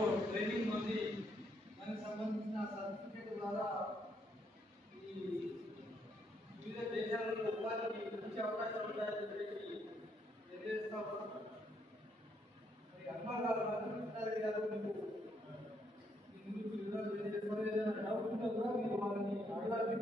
దాంట్లో ట్రైనింగ్ పొంది దానికి సంబంధించిన సర్టిఫికేట్ ద్వారా ఈ వివిధ దేశాలలో ఉపాధికి మంచి అవకాశాలు ఉంటాయని చెప్పేసి తెలియజేస్తా ఉన్నాం మరి అమ్మారు గారు మీకు మీ గురించి వివరాలు తెలియజేస్తారు ఏదైనా డౌట్ ఉంటే కూడా మీరు వాళ్ళని అడగాలి.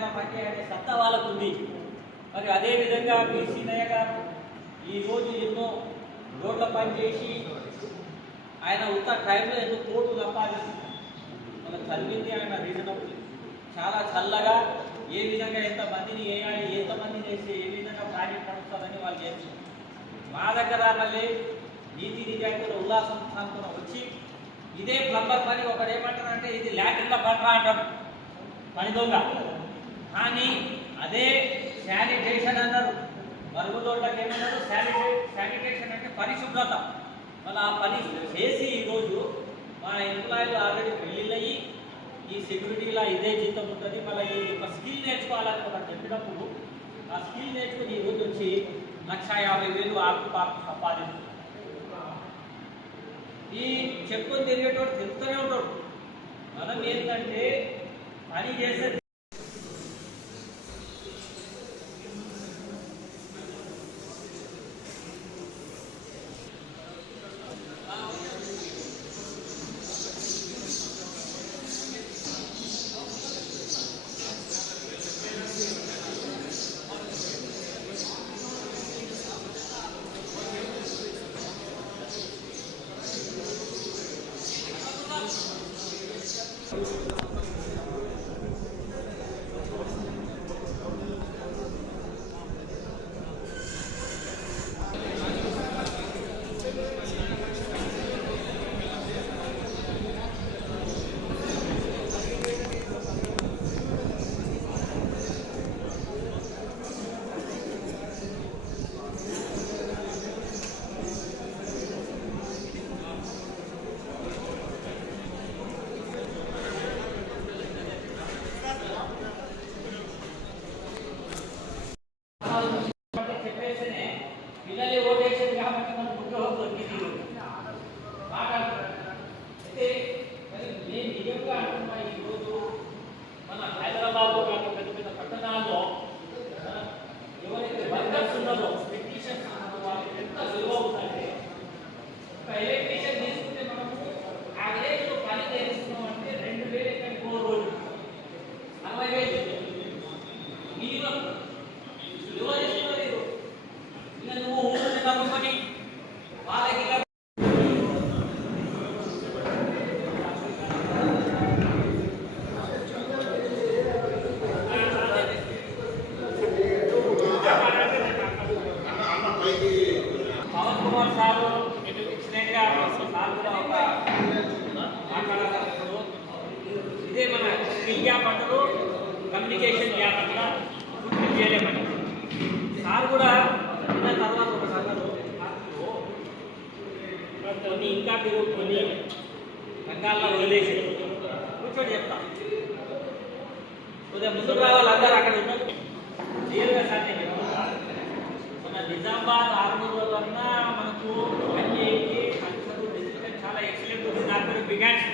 పనిచేయరా ఈ అనే సత్తా వాళ్ళకు ఉంది మరి అదేవిధంగా మీ సీనయ్య గారు ఈ రోజు ఎన్నో రోడ్ల పని చేసి ఆయన ఉత్త టైంలో ఎన్నో కోట్లు సంపాదించి మన చదివింది ఆయన రీజనబుల్ చాలా చల్లగా ఏ విధంగా ఎంత మందిని వేయాలి ఎంతమంది వేస్తే ఏ విధంగా ప్రాజెక్ట్ నడుస్తుందని వాళ్ళు చేస్తారు. మా దగ్గర మళ్ళీ నీతి నిజాయితీలో ఉల్లాసం సాంతనం వచ్చి ఇదే ప్లంబర్ పని ఒకడు ఏమంటారంటే ఇది లాటిన్లో పట్ల అంటారు. పని దొంగ. కానీ అదే శానిటేషన్ అన్నారు. మరుగుదొడ్లకు ఏమన్నారు శానిటే శానిటేషన్ అంటే పరిశుభ్రత. మళ్ళీ ఆ పని చేసి ఈరోజు మా ఎంప్లాయీలు ఆల్రెడీ పెళ్ళిళ్ళయి ఈ సెక్యూరిటీలో ఇదే జీతం ఉంటుంది. మళ్ళీ ఈ ఒక స్కిల్ నేర్చుకోవాలని మనం చెప్పినప్పుడు ఆ స్కిల్ నేర్చుకుని ఈరోజు వచ్చి లక్ష యాభై వేలు ఆకు పాకు సంపాదించు ఈ చెప్పుకొని తిరిగేటోడు తిరుగుతూనే ఉంటాడు మనం ఏంటంటే పని చేసే సార్ కూడా విన్న తర్వాత ఒక సందర్భం కొన్ని ఇంకా మీరు కొన్ని రంగాల్లో వదిలేసి కూర్చొని చెప్తా. కొద్దిగా ముందుకు రావాలి అందరూ అక్కడ. నేరుగా సాధ్యం మన నిజామాబాద్ ఆరుమూరు కన్నా మనకు అన్ని చాలా ఎక్సలెంట్ ఉంది. దాని పేరు బిగాన్స్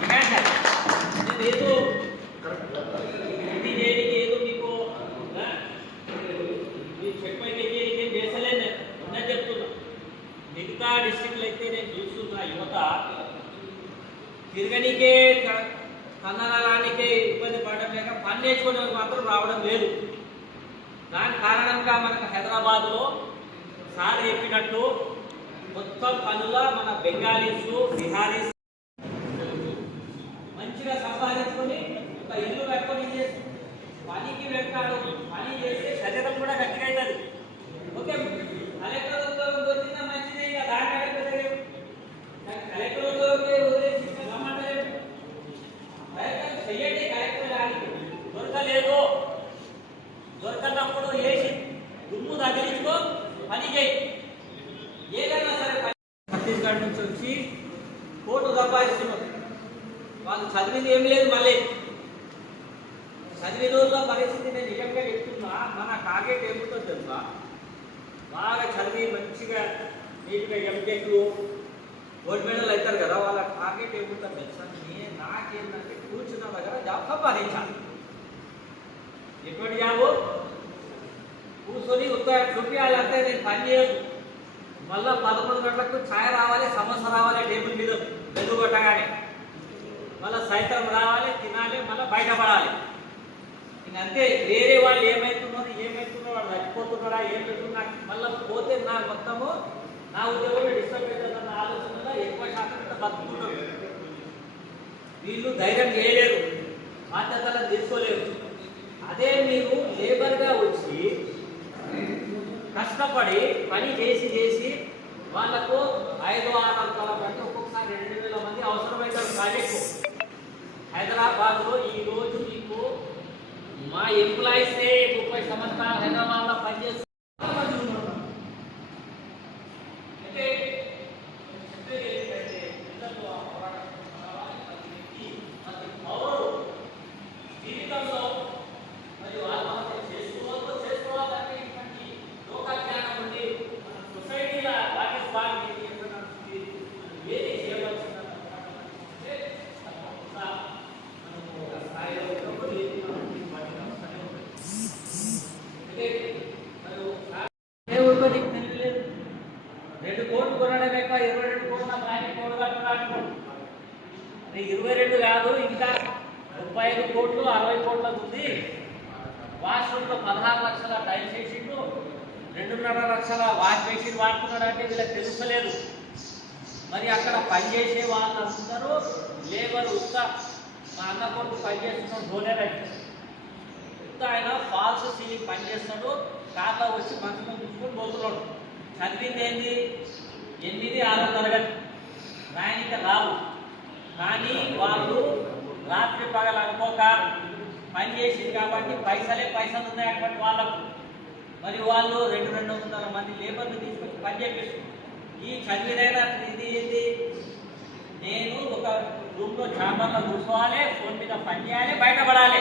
బిగాన్స్ సార్ తిరగనికే కన్ననాలకే ఇబ్బంది పడడం లేక పని నేర్చుకోవడానికి మాత్రం రావడం లేదు. దాని కారణంగా మనకు హైదరాబాద్లో సార్ చెప్పినట్టు మొత్తం పనుల మన బెంగాలీస్ బీహారీస్ మంచిగా సంపాదించుకొని ఒక ఇల్లు కట్టుకొని పనికి వెళ్తాడు పని చేస్తే శరీరం కూడా గట్టిగా అవుతుంది. ఓకే కోర్టు సంపాదిస్తున్నారు వాళ్ళు చదివింది ఏం లేదు మళ్ళీ చదివిన రోజుల పరిస్థితి నేను నిజంగా చెప్తున్నా మన టార్గెట్ ఏమిటో తెలుసా బాగా చదివి మంచిగా నీట్గా ఎంటెక్లు గోల్డ్ మెడల్ అవుతారు కదా వాళ్ళ టార్గెట్ ఏముంటుందో తెలుసా నేను నాకేంటంటే కూర్చున్న దగ్గర జాబ్ సంపాదించాలి ఎటువంటి జాబు కూర్చొని ఒక చూపించాలంటే నేను పని చేయదు మళ్ళా పదకొండు గంటలకు ఛాయ్ రావాలి సమోస రావాలి టేబుల్ మీద వెలుగు కొట్టగానే. మళ్ళీ సైతం రావాలి తినాలి మళ్ళీ బయటపడాలి. ఇంక అంతే వేరే వాళ్ళు ఏమవుతున్నారు ఏమవుతున్నారు వాళ్ళు చచ్చిపోతున్నాడా ఏం పెట్టున్నా మళ్ళీ పోతే నా మొత్తము నా ఉద్యోగంలో డిస్టర్బ్ అవుతుందన్న ఆలోచనలో ఎక్కువ శాతం ఇంత బతుకుతున్నారు వీళ్ళు ధైర్యం చేయలేరు బాధ్యతలను తీసుకోలేరు. అదే మీరు లేబర్గా వచ్చి కష్టపడి పని చేసి చేసి వాళ్ళకు ఐదు ఆరు వందల మంది ఒక్కొక్కసారి రెండు వేల మంది అవసరమైన ప్రాజెక్టు హైదరాబాద్లో ఈ రోజు మీకు మా ఎంప్లాయీస్ ముప్పై సంవత్సరాలు హైదరాబాద్లో పనిచేస్తారు కొనడం ఇరవై రెండు కోట్ల ప్లానింగ్ కోట్లు కట్టుకున్నాడు అది ఇరవై రెండు కాదు ఇంకా ముప్పై ఐదు కోట్లు అరవై కోట్ల ఉంది వాష్రూమ్లో పదహారు లక్షల టైల్స్ వేసిండు రెండున్నర లక్షల వాష్ మెషిన్ వాడుతున్నాడు అంటే వీళ్ళకి తెలుసలేదు మరి అక్కడ పనిచేసే వాళ్ళందరూ లేబర్ ఉత్త మా అన్న కొడుకు పనిచేస్తున్నాం డోనేర్ అయితే ఉత్త ఆయన ఫాల్స్ సీలింగ్ పనిచేస్తాడు కార్లో వచ్చి మనుషులను చూసుకొని పోతున్నాడు చదివింది ఏంది? పని చేసింది కాబట్టి పైసలే పైసలు ఉన్నాయి అటువంటి వాళ్ళకు. మరి వాళ్ళు రెండు రెండు వందల మంది లేబర్లు తీసుకొచ్చి పని చేపిస్తున్నారు. ఈ చదివినైనా ఇది ఏంది? నేను ఒక రూమ్లో చాంబర్లో కూర్చోవాలి ఫోన్ మీద పని చేయాలి బయటపడాలి.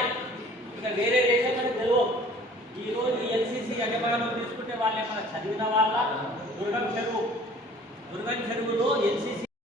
ఇక వేరే దేశం మనకు తెలియదు ఈరోజు రోజు ఎల్సిసి అధికారంలో తీసుకుంటే వాళ్ళు ఏమైనా చదివిన వాళ్ళ? దుర్గం చెరువు. దుర్గం చెరువులో ఎల్సిసి